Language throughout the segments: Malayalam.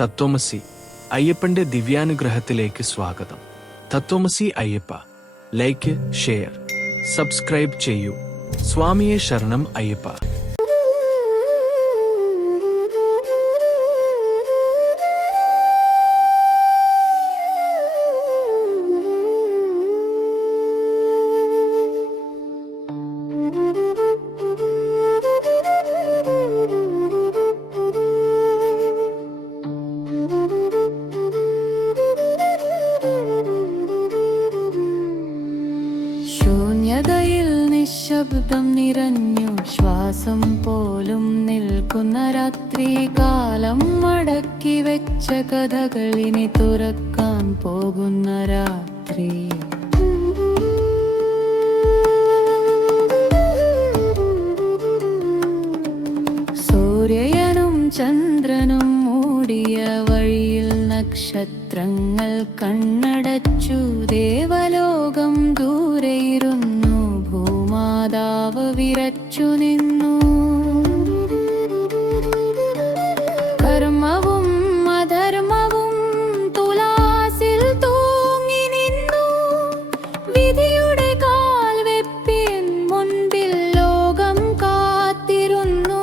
തത്വമസി അയ്യപ്പന്റെ ദിവ്യാനുഗ്രഹത്തിലേക്ക് സ്വാഗതം. തത്വമസി അയ്യപ്പ, ലൈക്ക്, ഷെയർ, സബ്സ്ക്രൈബ് ചെയ്യൂ. സ്വാമിയെ ശരണം അയ്യപ്പ. ശൂന്യതയിൽ നിശബ്ദം നിറഞ്ഞു, ശ്വാസം പോലും നിൽക്കുന്ന രാത്രി. കാലം മടക്കി വെച്ച കഥകളിനി തുറക്കാൻ പോകുന്ന രാത്രി. സൂര്യനും ചന്ദ്രനും മൂടിയ വഴിയിൽ നക്ഷത്രങ്ങൾ കണ്ണടച്ചു. ദേവലോകം ദൂരെയിരുന്നു, ഭൂമാതാവ് വിറച്ചു നിന്നു. കർമ്മവും അധർമ്മവും തുലാസിൽ തൂങ്ങി നിന്നു. വിധിയുടെ കാൽവെപ്പിൻ മുൻപിൽ ലോകം കാത്തിരുന്നു.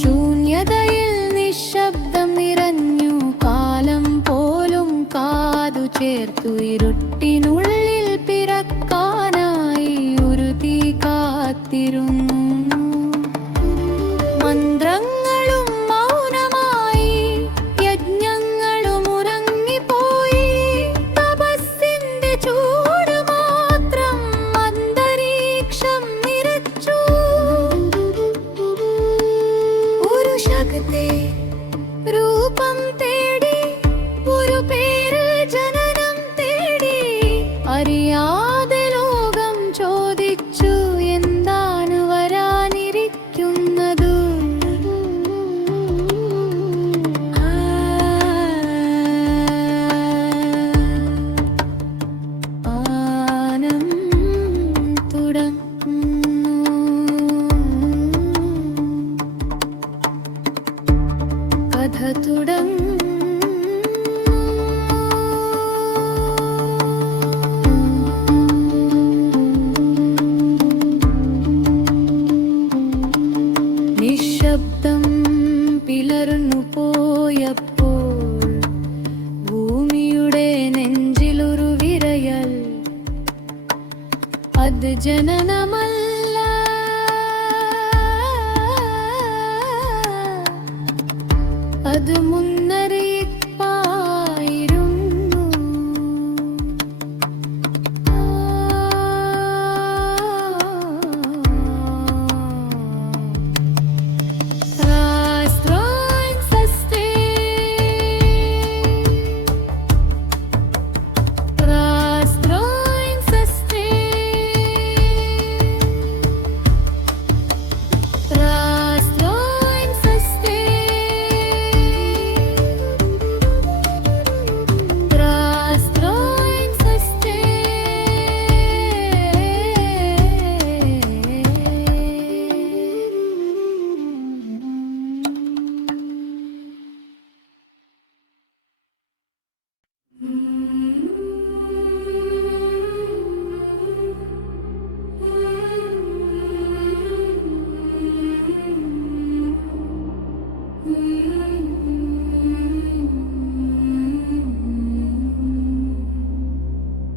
ശൂന്യതയിൽ നിശബ്ദം നിറഞ്ഞു, കാലം പോലും കാതു ചേർത്തു. ഇരുട്ടിനുള്ളിൽ പിറക്കാനായി ഒരു തീ കാത്തിരുന്നു. മന്ത്രങ്ങളും മൗനമായി, യജ്ഞങ്ങളും ഉറങ്ങിപ്പോയി. തപസ്സിന്റെ ചൂട് മാത്രം അന്തരീക്ഷം നിറച്ചു. ഒരു ശക്തി രൂപം തേടി, ഒരു പേരിൽ ജനനം തേടി. അറിയാതെ ലോകം ചോദിച്ചു, എന്താണ് വരാനിരിക്കുന്നത്? ആനം തുടങ്ങുന്നു. കഥ തുടങ്ങുന്നു. നിശബ്ദം പിളർന്നു പോയപ്പോൾ ഭൂമിയുടെ നെഞ്ചിലൊരു വിറയൽ. അത് ജനനമല്ല, അത് മുന്നറിയിപ്പായിരുന്നു.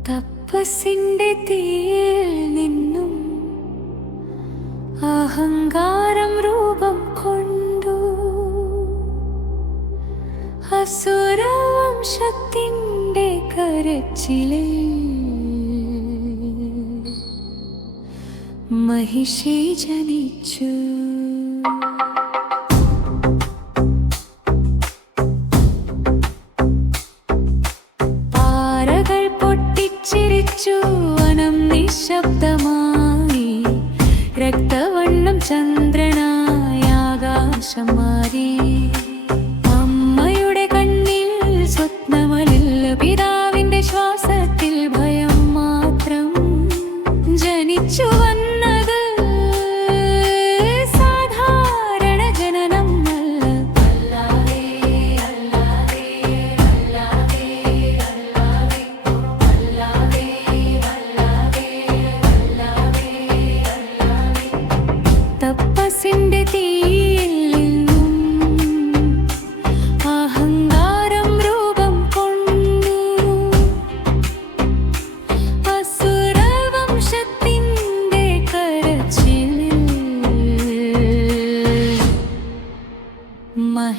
തപസ്സിന്റെ തീയിൽ നിന്നും അഹങ്കാരം രൂപം കൊണ്ടു. അസുരവംശത്തിന്റെ കരച്ചിലിൽ മഹിഷി ജനിച്ചു. വനം നിശബ്ദമായി, രക്തവർണ്ണം ചന്ദ്രനായ ആകാശം മാറി. അമ്മയുടെ കണ്ണിൽ സ്വപ്നമല്ല, പിതാവിന്റെ ശ്വാസത്തിൽ ഭയം മാത്രം. ജനിച്ചു വന്നത്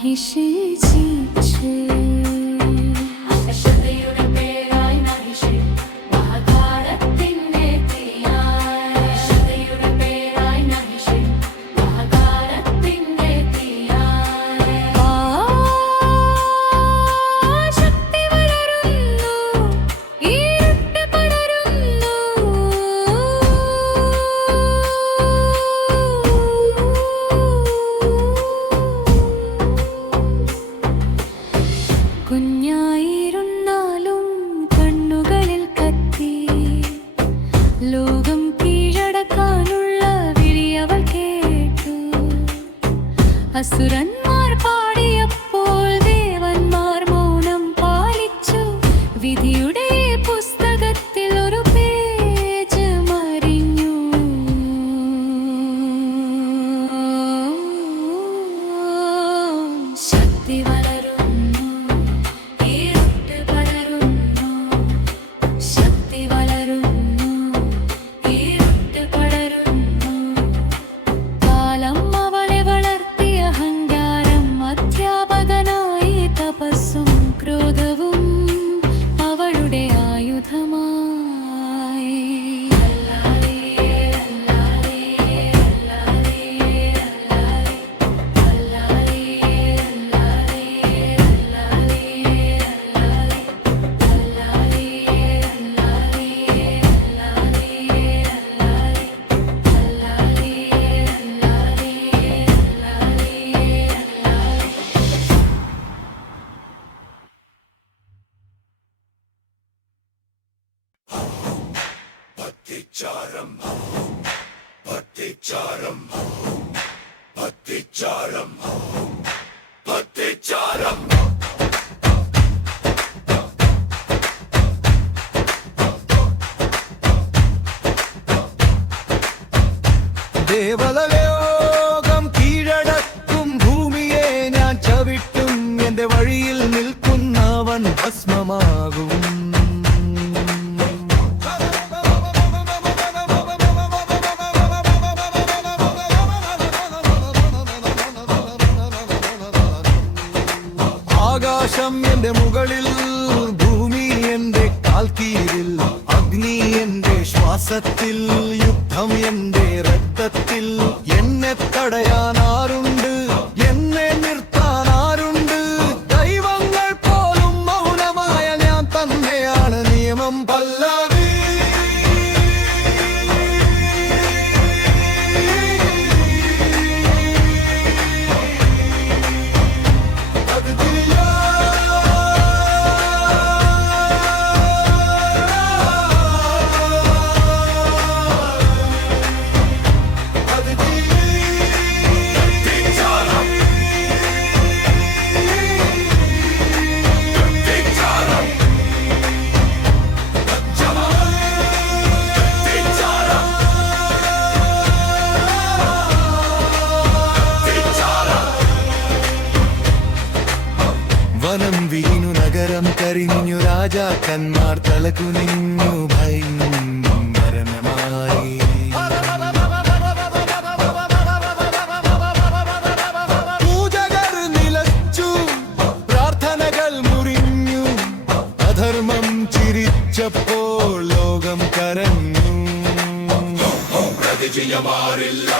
നഹിഷിച്ച് അശുദ്ധിയുടെ പേരായി നഹിഷി മഹാകാരത്തിന്റെ തീയായി അശുദ്ധിയുടെ പേരായി നഹിഷി മഹാകാരത്തിന്റെ തീയായി ശക്തി വളരുന്നു ഇരുട്ട് പടരുന്നു കുഞ്ഞായിരുന്നാലും കണ്ണുകളിൽ കത്തി ലോകം കീഴടക്കാനുള്ള വിളി അവൾ കേട്ടു അസുരന്മാർ പാടിയപ്പോൾ ദേവന്മാർ മൗനം പാലിച്ചു വിധിയുടെ പുസ്തകത്തിൽ ഒരു പേജ് മറിഞ്ഞു ശക്തി വളരുന്നു ഇരുട്ട് പടരുന്നു ശക്തി വളരുന്നു ഇരുട്ട് പടരുന്നു കാലം അവളെ വളർത്തിയ അഹങ്കാരം അധ്യാപകനായി തപസ്സും ക്രോധവും അവളുടെ ആയുധമായി ദേവലോകം കീഴടക്കും ഭൂമിയെ ഞാൻ ചവിട്ടും എന്റെ വഴിയിൽ നിൽക്കുന്നവൻ ഭസ്മമാകും ആകാശം എന്റെ മുകളിൽ ഭൂമി എന്റെ കാൽക്കീഴിൽ അഗ്നി എന്റെ ശ്വാസത്തിൽ യുദ്ധം എന്റെ രക്തത്തിൽ എന്നെ തടയാൻ ആരുണ്ട് എന്നെ നിർത്താൻ ആരുണ്ട് ദൈവങ്ങൾ പോലും മൗനമായ ഞാൻ തന്നെയാണ് നിയമം പല്ലവി വനം വീണു നഗരം കരിഞ്ഞു രാജാക്കന്മാർ തലകുനിഞ്ഞു ഭയങ്കരമായി പൂജകർ നിലച്ചു പ്രാർത്ഥനകൾ മുറിഞ്ഞു അധർമ്മം ചിരിച്ചപ്പോൾ ലോകം കരഞ്ഞു പ്രതിജയമാറില്ല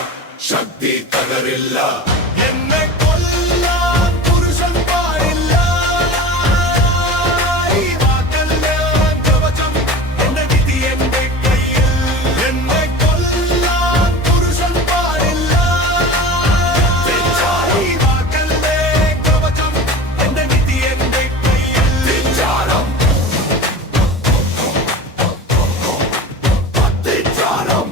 ശക്തി തകരില്ല എന്നെ കൊല്ലാൻ പുരുഷൻ പാടില്ല ഈ വാക്കെല്ലാം കവചം എന്റെ വിധി എന്റെ കയ്യിൽ എന്നെ കൊല്ലാൻ പുരുഷൻ പാടില്ല ഈ വാക്കല്ലേ കവചം എന്റെ വിധി എന്റെ കയ്യിൽ തിച്ചാരം പത്തിച്ചാരം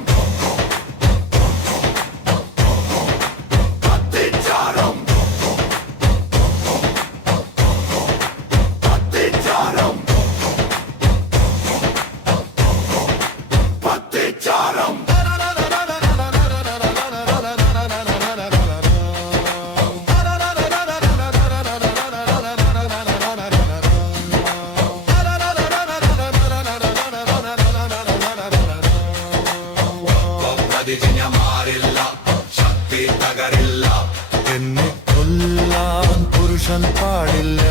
മാറില്ല ശക്തി തകരില്ല എന്നെ കൊല്ലാൻ പുരുഷൻ പാടില്ല.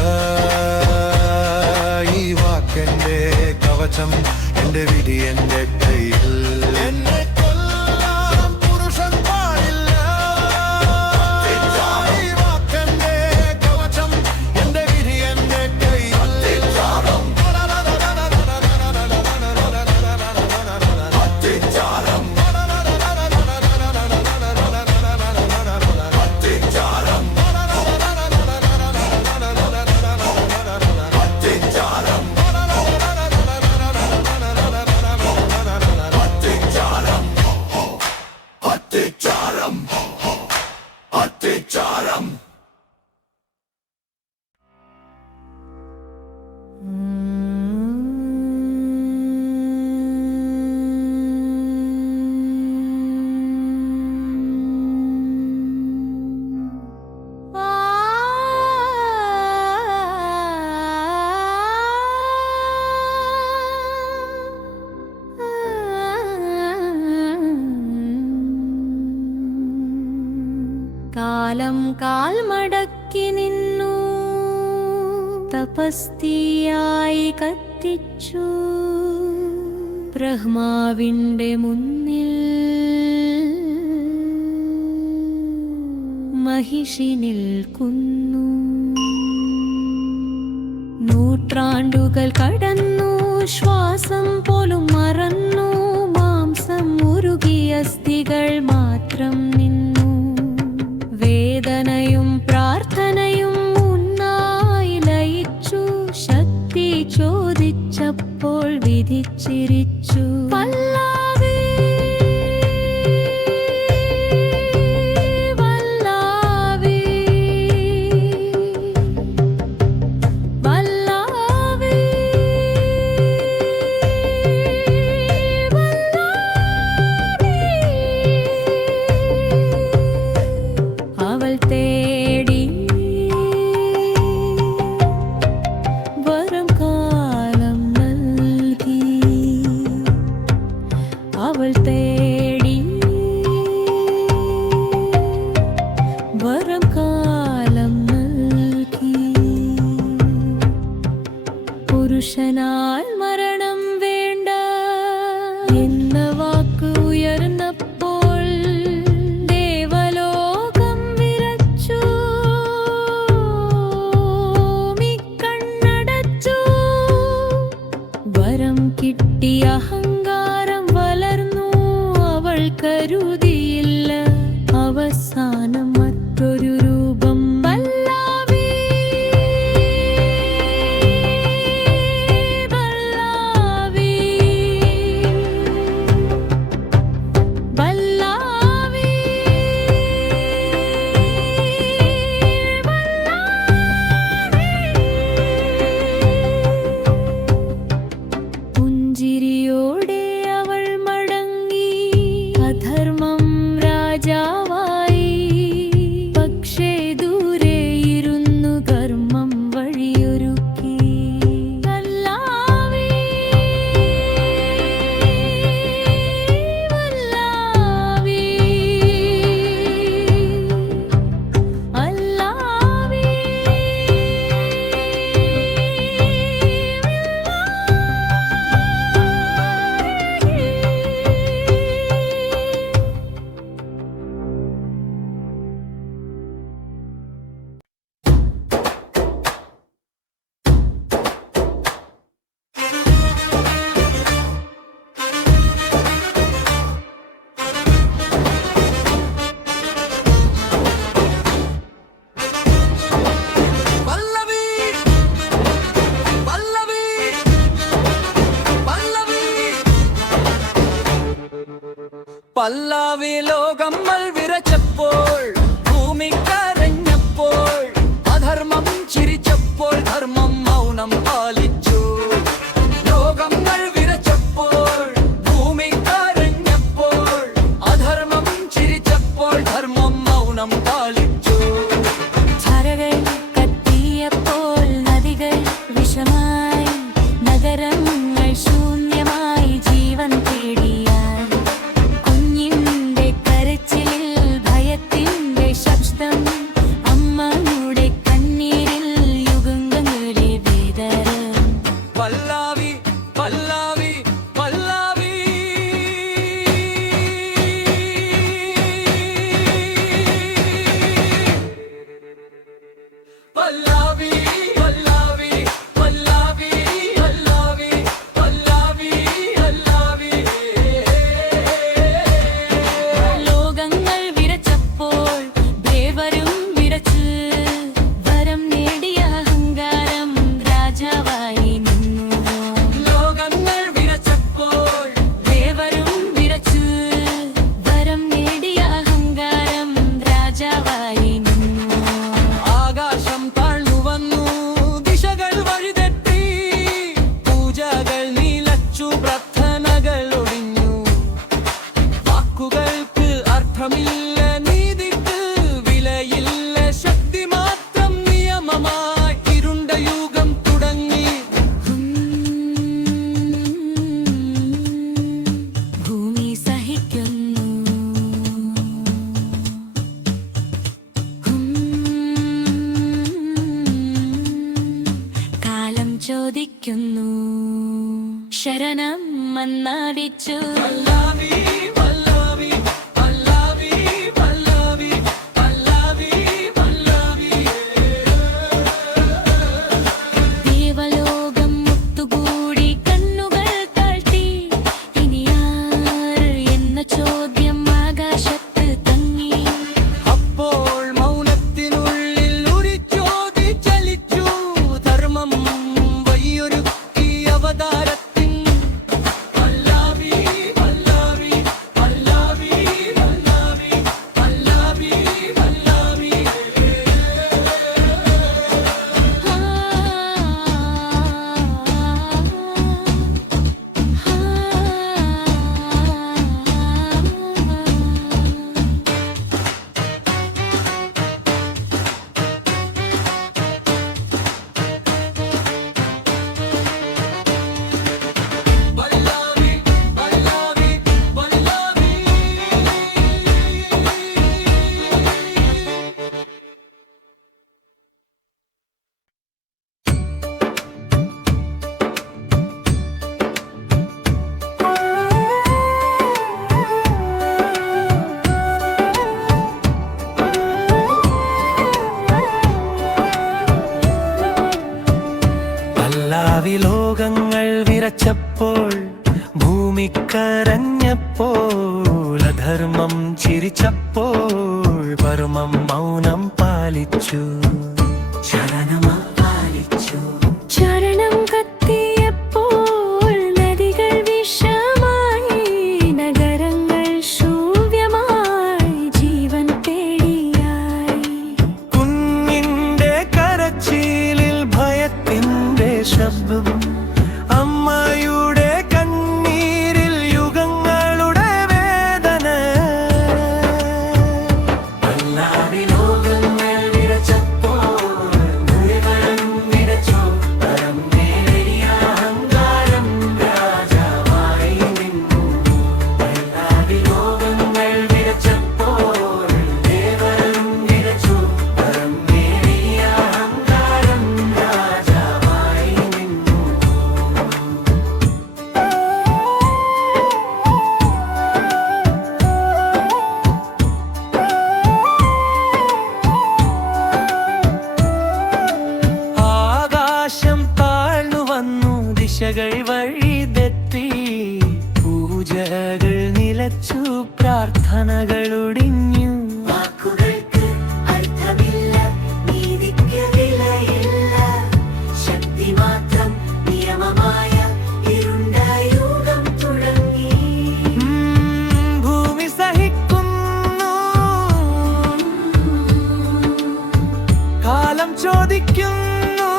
ഈ വാക്കെന്റെ കവചം, എന്റെ വിധി എന്റെ കയ്യിൽ. എന്നെ കൊല്ലാൻ പുരുഷൻ പാടില്ല. ഈ വാക്കെന്റെ കവചം, എന്റെ വിധി എന്റെ കയ്യിൽ. അത്തിച്ചാരം. കാലം കാൽ മടക്കി നിന്നു, തപസ്തിയായി കത്തിച്ചു, ബ്രഹ്മാവിന്റെ മുന്നിൽ മഹിഷി നിൽക്കുന്നു. നൂറ്റാണ്ടുകൾ കടന്നു, ശ്വാസം പോലും മറന്നു, മാംസം ഉരുകിയ അസ്ഥികൾ മാത്രം നിന്നു. വേദനയും പ്രാർത്ഥനയും ഒന്നായി ലയിച്ചു, ശക്തി ചോദിച്ചപ്പോൾ വിധിച്ചിരിച്ചു. പല്ലവി വല്ലവി വല്ലവി അവൾ തേടി വരം കാലം നൽകി. അവൾ തേടി വരം കാലം നൽകി. പുരുഷനാൽ മരണം വേണ്ട എന്ന വാക്ക് ഉയർന്നപ്പോൾ ദേവലോകം വിറച്ചു, കണ്ണടച്ചു. വരം കിട്ടി അഹങ്കാരം വളർന്നു, അവൾ കരുതിയില്ല അവസാനം മറ്റൊരു രൂപം. പല്ലവി പല്ലവി പല്ലവി പുഞ്ചിരിയോടെ അവൾ മടങ്ങി, അധർമ്മം രാജാവായി. പക്ഷേ ദൂരെ ഇരുന്നു കർമ്മം വഴിയൊരുക്കി. വല്ലവി വല്ലവി വല്ലവി പല്ലവി പല്ലവി പല്ലവി. പല്ലാവി ലോകങ്ങൾ വിറച്ചപ്പോൾ, ഭൂമി കരഞ്ഞപ്പോൾ, അധർമ്മം ചിരിച്ചപ്പോൾ ധർമ്മം മൗനം പാലിച്ചു. ലോകങ്ങൾ വിറച്ചപ്പോൾ, ഭൂമി കരഞ്ഞപ്പോൾ, അധർമ്മം ചിരിച്ചപ്പോൾ ധർമ്മം മൗനം പാലിച്ചു. ധരകൾ കത്തിയപ്പോൾ നദികൾ വിഷമായി, നഗരങ്ങൾ ശൂന്യമായി, ജീവൻ തേടിയാൽ. കുഞ്ഞിന്റെ കരച്ചിലിൽ ഭയത്തിന്റെ ശബ്ദം, അമ്മ വിളിക്കുന്നു. ശരണം മന്നാടിച്ചു. പല്ലാവി പല്ലാവി പല്ലാവി പല്ലാവി പല്ലാവി പല്ലാവി. ദേവലോകം മുത്തുകൂടി കണ്ണുകൾ താഴ്ത്തി. ഇനിയാർ എന്ന ചോദ്യം ആകാശത്ത് തങ്ങി. അപ്പോൾ മൗനത്തിനുള്ളിൽ ഉരിജ്യോതി ചലിച്ചു. ധർമ്മം വഴിയൊരുക്കി അവതാരത്തിൻ. പല്ലാവി പല്ലാവി പല്ലാവി പല്ലാവി പല്ലാവി പല്ലാവി. പല്ലാവി പല്ലാവി പല്ലാവി. പല്ലാവി ലോകങ്ങൾ വിറച്ചപ്പോൾ ഭൂമിക്കരഞ്ഞപ്പോൾ അധർമ്മം ചിരിച്ചപ്പോൾ പരമം മൗനം പാലിച്ചു. ശരണം പാലിച്ചു. ചരണം കത്തിയപ്പോൾ നദികൾ വിഷമായി. നഗരങ്ങൾ ശൂന്യമായി. ജീവൻ പേടിയായി. കുഞ്ഞിന്റെ കരച്ചിലിൽ ഭയത്തിന്റെ ശബ്ദം. അമ്മയുടെ കണ്ണീരിൽ യുഗങ്ങളുടെ വേദന. പല്ലാവി ലോകങ്ങൾ വിറച്ചപ്പോൾ മുഴുവൻ വിറച്ചു. പരമേറിയ അഹങ്കാരം രാജാവായി നിന്നു. പല്ലാവി ലോകങ്ങൾ വിറച്ചപ്പോൾ ദേവരും വിറച്ചു. പരമേറിയ അഹങ്കാരം രാജാവായി നിന്നു. ആകാശം താഴ്ന്നു വന്നു. ദിശകൾ വഴിതെറ്റി. പൂജകൾ നിലച്ചു. പ്രാർത്ഥനകൾ ഒടിഞ്ഞു. വാക്കുകൾക്ക് അർത്ഥമില്ല. നീതിക്ക് വിലയില്ല. ശക്തി മാത്രം നിയമമായ ഇരുണ്ട യുഗം തുടങ്ങി. ഭൂമി സഹിക്കുന്നു. കാലം ചോദിക്കുന്നു.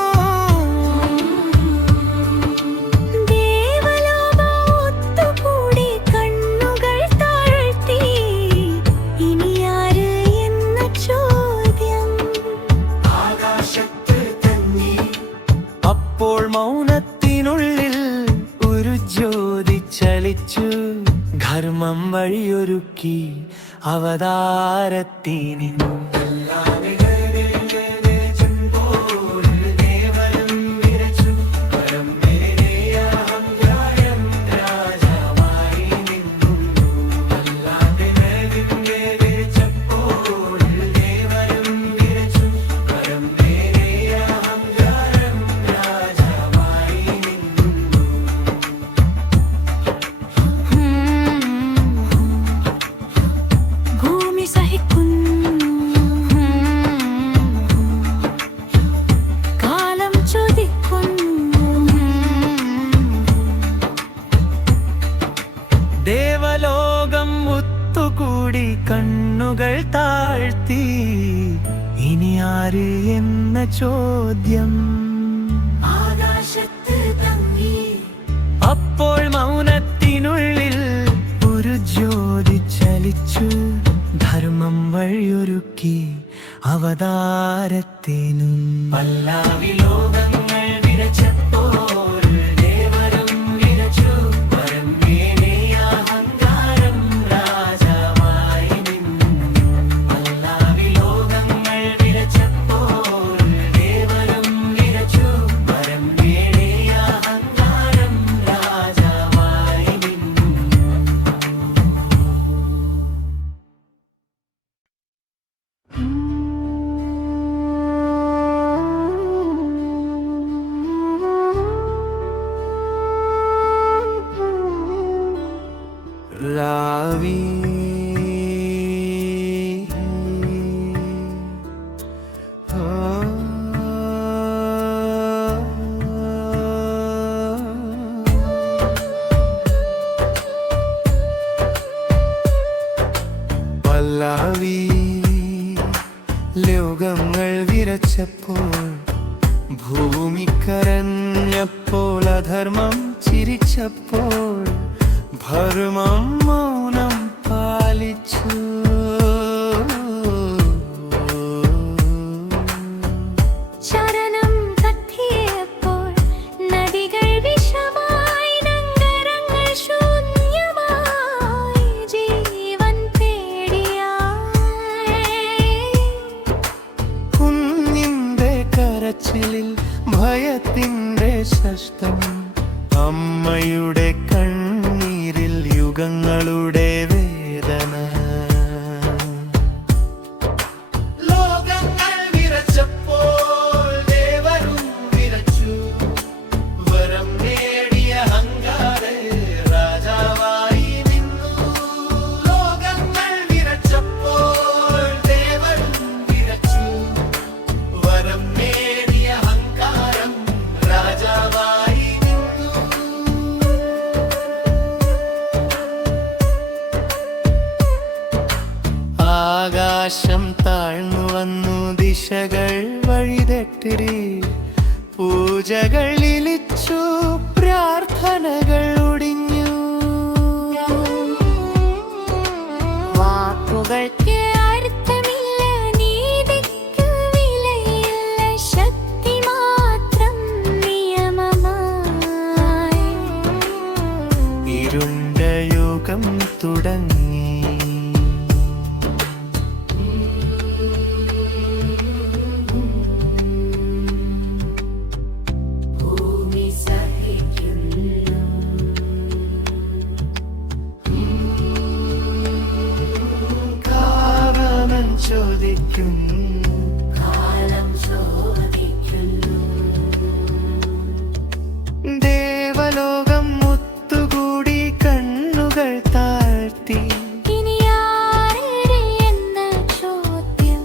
ദേവലോകം ഒത്തുകൂടി കണ്ണുകൾ താഴ്ത്തി. ഇനിയാര് എന്ന ചോദ്യം ആകാശത്ത് തങ്ങി. അപ്പോൾ മൗനത്തിനുള്ളിൽ ഒരു ജ്യോതി ചലിച്ചു. ധർമ്മം വഴിയൊരുക്കി അവതാരത്തിനി. ഭൂമി സഹിക്കുന്നു. കാലം ചോദിക്കുന്നു. ദേവലോകം ഒത്തുകൂടി കണ്ണുകൾ താഴ്ത്തി. ഇനി ആര് എന്ന ചോദ്യം ആകാശത്ത് തങ്ങി. അപ്പോൾ മൗനത്തിനുള്ളിൽ ഒരു ജ്യോതി ചലിച്ചു. ധർമ്മം വഴിയൊരുക്കി അവതാരത്തിനും. പല്ലാവി ലോകങ്ങൾ വിറച്ചപ്പോൾ ദേവരും വിറച്ചു. പരമേറിയ അഹങ്കാരം രാജാവായി നിന്നു. പല്ലാവി ലോകങ്ങൾ വിറച്ചപ്പോൾ ദേവരും വിറച്ചു. പരമേറിയ പല്ലാവി ലോകങ്ങൾ വിരച്ചപ്പോൾ ഭൂമി കരഞ്ഞപ്പോൾ അധർമ്മം ചിരിച്ചപ്പോൾ ധർമ്മം മൗനം പാലിച്ചു ശരണം തട്ടിയപ്പോൾ നദികൾ വിഷമായി നഗരങ്ങൾ ശൂന്യമായി ജീവൻ പേടിയായി കുഞ്ഞിന്റെ കരച്ചിലിൽ ഭയത്തിന്റെ ശബ്ദം അമ്മയുടെ കണ്ണീരിൽ യുഗങ്ങളുടെ വേദന ലോകങ്ങൾ വിറച്ചപ്പോൾ ദേവരും വിറച്ചു വരം നേടിയ അഹങ്കാര രാജാവായി നിന്നു ലോകങ്ങൾ വിറച്ചപ്പോൾ ദേവരും വിറച്ചു വരം നേടിയ അഹങ്കാരം രാജാവായി നിന്നു ആകാശം താഴ്ന്നു വന്നു ദിശകൾ വഴിതെറ്റിരി പൂജകൾ ഇലിച്ചു പ്രാർത്ഥനകൾ ഒടിഞ്ഞു വാക്കുകൾക്ക് അർത്ഥമില്ല നീതിക്ക് വിലയില്ല ശക്തി മാത്രം നിയമമായി ഇരുണ്ട യുഗം തുടങ്ങി ഭൂമി സഹിക്കുന്നു കാവമൻ ചോദിക്കുന്നു കാലം ചോദിക്കുന്നു ദേവലോകം ഒത്തുകൂടി കണ്ണുകൾ താഴ്ത്തി ഇനി ആരുടെ എന്ന ചോദ്യം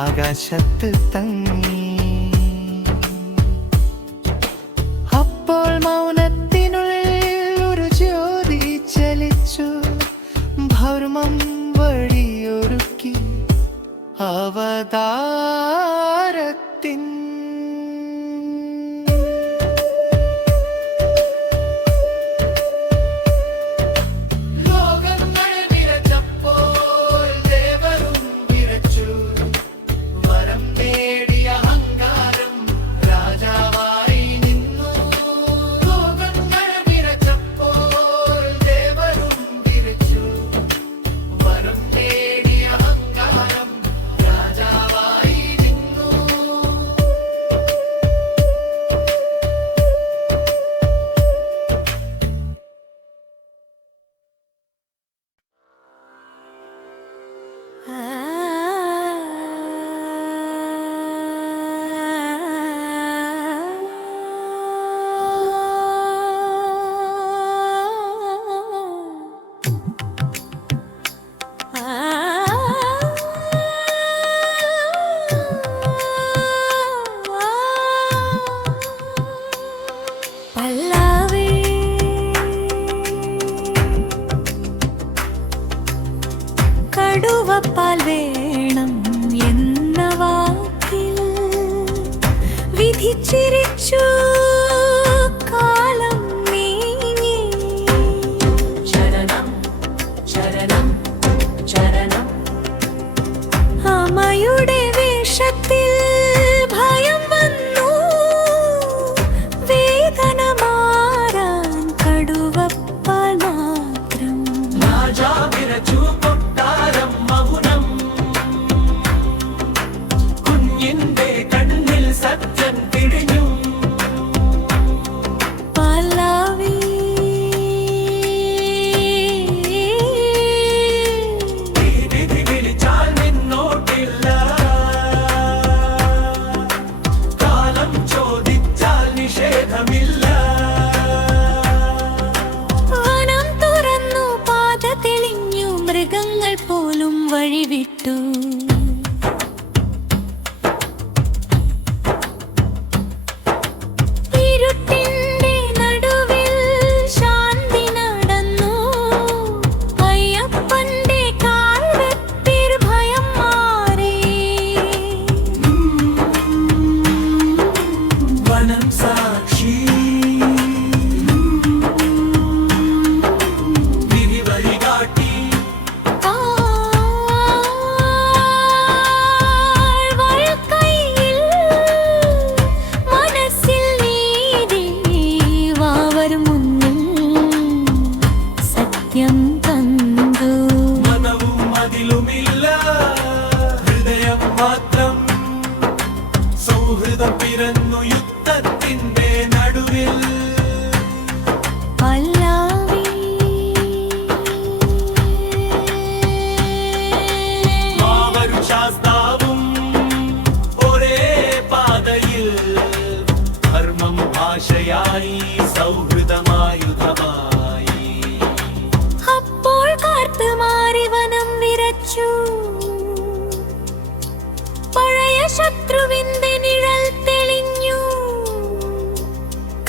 ആകാശത്ത് തങ്ങി അപ്പോൾ മൗനത്തിനുള്ളിൽ ഒരു ജ്യോതി ചലിച്ചു ഭൗമം വഴിയൊരുക്കി അവതാരത്തിൻ ലോകങ്ങൾ വിറച്ചപ്പോൾ ദേവരും വിറച്ചു വരം നേടിയ അഹങ്കാരം രാജാവായി നിന്നു ലോകങ്ങൾ വിറച്ചപ്പോൾ ദേവരും വിറച്ചു വരം നേടിയ അഹങ്കാരം രാജാവായി നിന്നു പല്ലാവി കടുവപ്പാൽ വേണം എന്ന വാക്കിൽ വിധിച്ചിരിച്ചു കാലം നീങ്ങി ചരണം ചരണം ചരണം അമ്മയുടെ വേഷത്തിൽ ഭയം വന്നു വേദന മാറാൻ കടുവപ്പാൽ മാത്രം രാജാ വിരച്ചു കൊട്ടാരം മൗനം കുഞ്ഞിന്റെ കണ്ണിൽ സത്യൻ തിരിഞ്ഞു പല്ലാവി ഈ വിധി വിളിച്ചാൽ നിന്നോട്ടില്ല കാലം ചോദിച്ചാൽ നിഷേധമില്ല വനം തുറന്നു പാത തെളിഞ്ഞു മൃഗങ്ങൾ പോലും വഴിവിട്ടു ഇരുട്ടിന്റെ നടുവിൽ ശാന്തി നടന്നു ആരിലുമില്ല ഹൃദയം മാത്രം സൗഹൃദം പിറന്നു യുദ്ധത്തിന്റെ നടുവിൽ പല്ലാവി മാവരും ശാസ്താവും ഒരേ പാതയിൽ ധർമ്മം ഭാഷയായി സൗഹൃദമായുധമായി അപ്പോൾ കാർത്ത് മാറി വനം വിരച്ചു പഴയ ശത്രുവിന്റെ നിഴൽ തെളിഞ്ഞു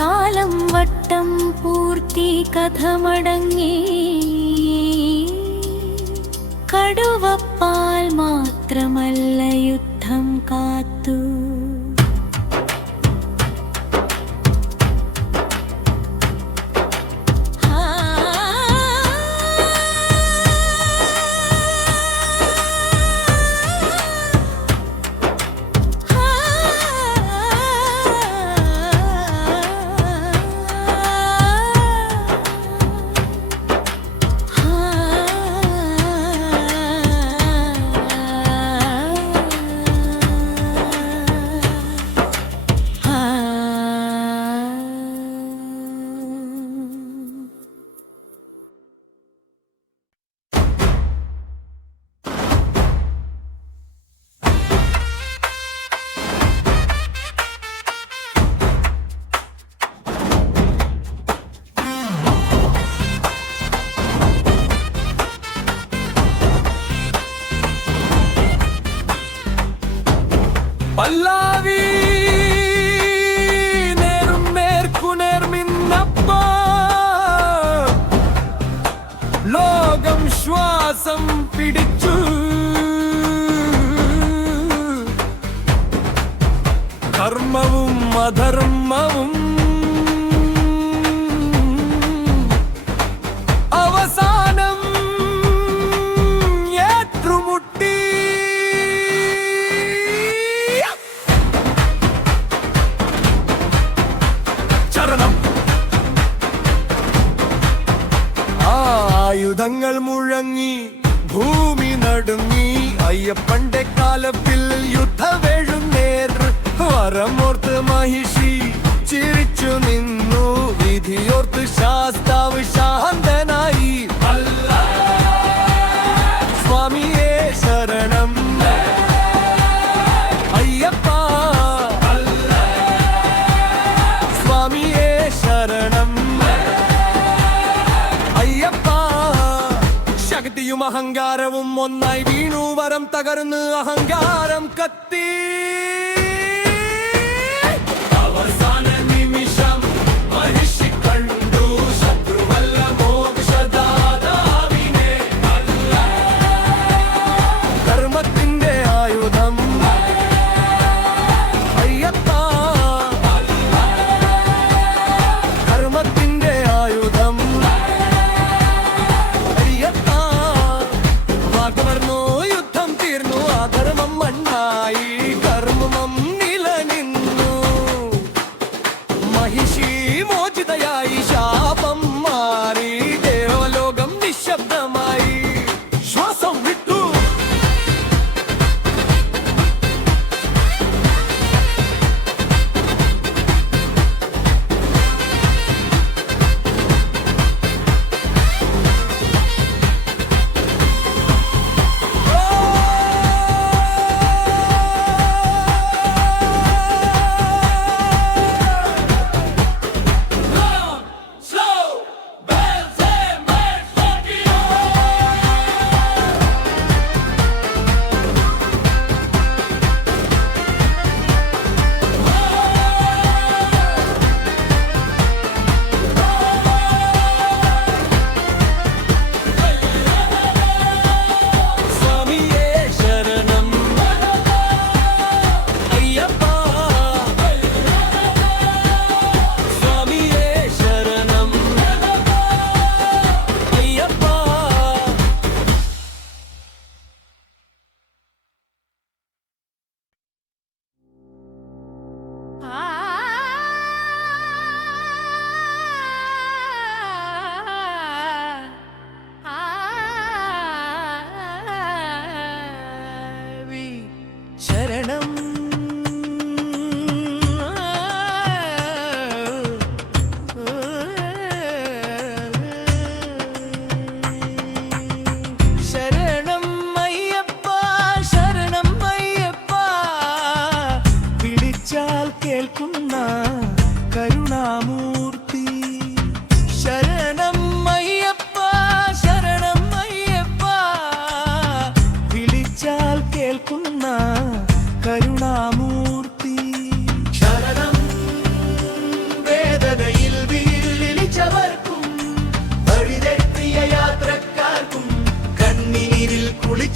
കാലം വട്ടം പൂർത്തി കഥ മടങ്ങി കടുവപ്പാൽ മാത്രമല്ല യുദ്ധം കാത്തു പല്ലാവി നേരും നേർക്കു നേർമിന്നപ്പ ലോകം ശ്വാസം പിടിച്ചു ധർമ്മവും അധർമ്മവും അവസാനം ഏറ്റുമുട്ടി ആയുധങ്ങൾ മുഴങ്ങി ഭൂമി നടുങ്ങി അയ്യപ്പന്റെ കാലപ്പിൽ യുദ്ധവേഴുന്നേർ വരമോർത്ത് മഹിഷി ചിരിച്ചു നിന്നു വിധിയോർത്ത് ശാസ്താവ് ശാന്തനായി സ്വാമിയേ ശരണം അയ്യപ്പ സ്വാമിയേ ശരണം അയ്യപ്പ ശക്തിയും അഹങ്കാരവും ഒന്നായി വീണു വരം തകർന്ന് അഹങ്കാരം കത്തി അവസാന നിമിഷം മഹിഷി കണ്ടു ശത്രുവല്ല മോക്ഷദാതാവിനെ ധർമ്മത്തിന്റെ ആയുധം അയ്യപ്പ ധർമ്മത്തിന്റെ ആയുധം അയ്യപ്പ വാക്കുവർന്നു യുദ്ധം തീർന്നു അധർമ്മം മണ്ണായി കർമ്മമോ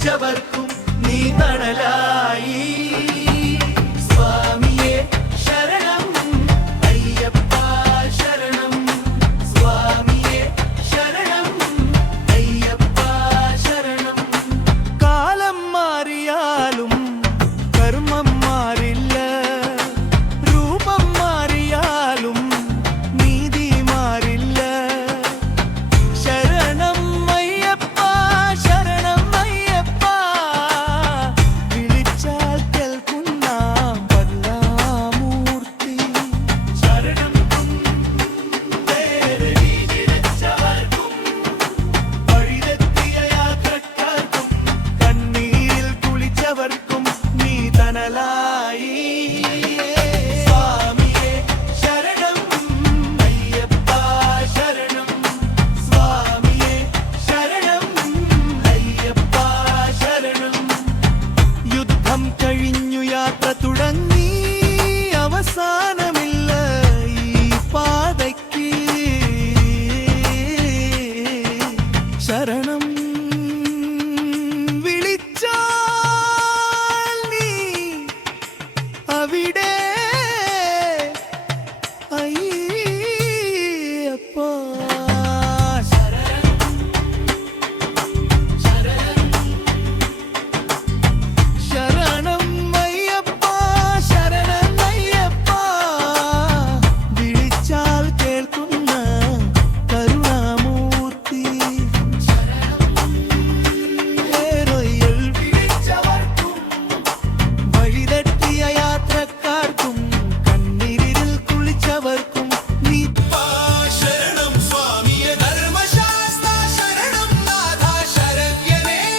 വിധിച്ചവർക്കും നീ തണലായി